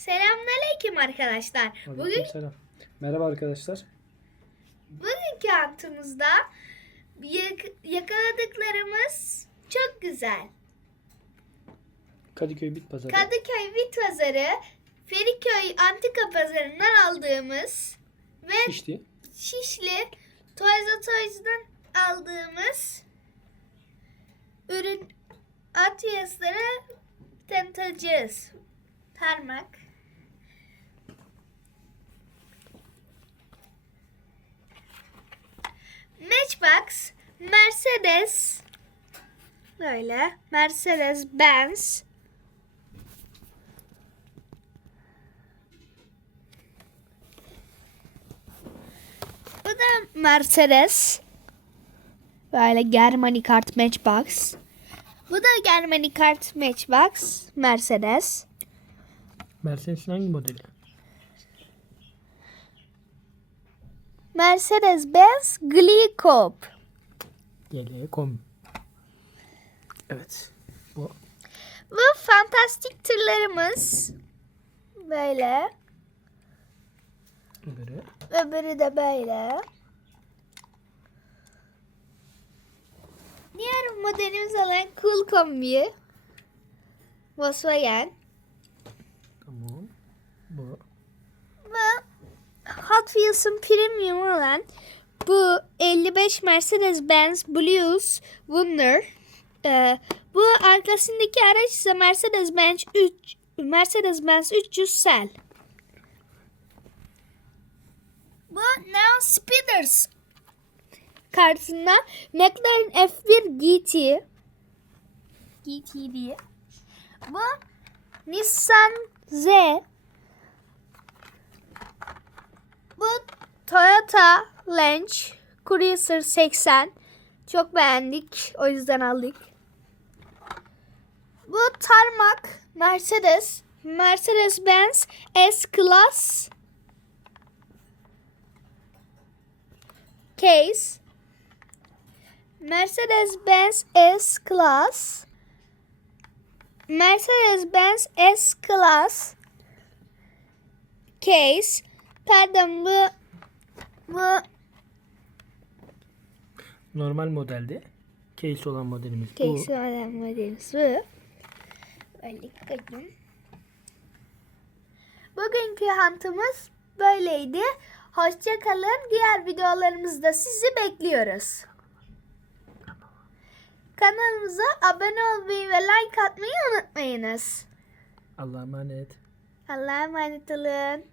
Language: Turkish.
Selamünaleyküm arkadaşlar. Bugün Aleykümselam. Merhaba arkadaşlar. bugünkü antımızda yak- yakaladıklarımız çok güzel. Kadıköy Bit Pazarı. Kadıköy Bit Pazarı, Feriköy Antika Pazarı'ndan aldığımız ve Şişli. Şişli Toys Toys'dan aldığımız ürün at yazıları tanıtacağız. Parmak. Matchbox, Mercedes, böyle Mercedes Benz, Bu da Mercedes. Böyle Germany Kart Matchbox. Bu da Germany Kart Matchbox. Mercedes. Mercedes'in hangi modeli? Mercedes-Benz Glee Coupe. Yeleğe kombi. Evet. Bu Bu fantastik tırlarımız. Böyle. öbürü. Öbürü de böyle. Diğer modelimiz olan Cool Kombi. Volkswagen. Tamam. Bu. Ve Hot Wheels'ın premium olan bu 55 Mercedes-Benz Blues Wonder. Ee, bu arkasındaki araç ise Mercedes-Benz 3 Mercedes-Benz 300 Cell. Bu Neon Speeders karşısında McLaren F1 GT GT diye. Bu Nissan Z Bu Toyota Land Cruiser 80. Çok beğendik. O yüzden aldık. Bu Tarmac Mercedes. Mercedes-Benz S-Class Case. Mercedes-Benz S-Class. Mercedes-Benz S-Class Case. Pardon bu bu Normal modelde. Case olan modelimiz case olan modelimiz bu. Böyle koydum. Bugünkü hantımız böyleydi. Hoşça kalın. Diğer videolarımızda sizi bekliyoruz. Kanalımıza abone olmayı ve like atmayı unutmayınız. bu. Allah'a emanet. Allah'a emanet olun.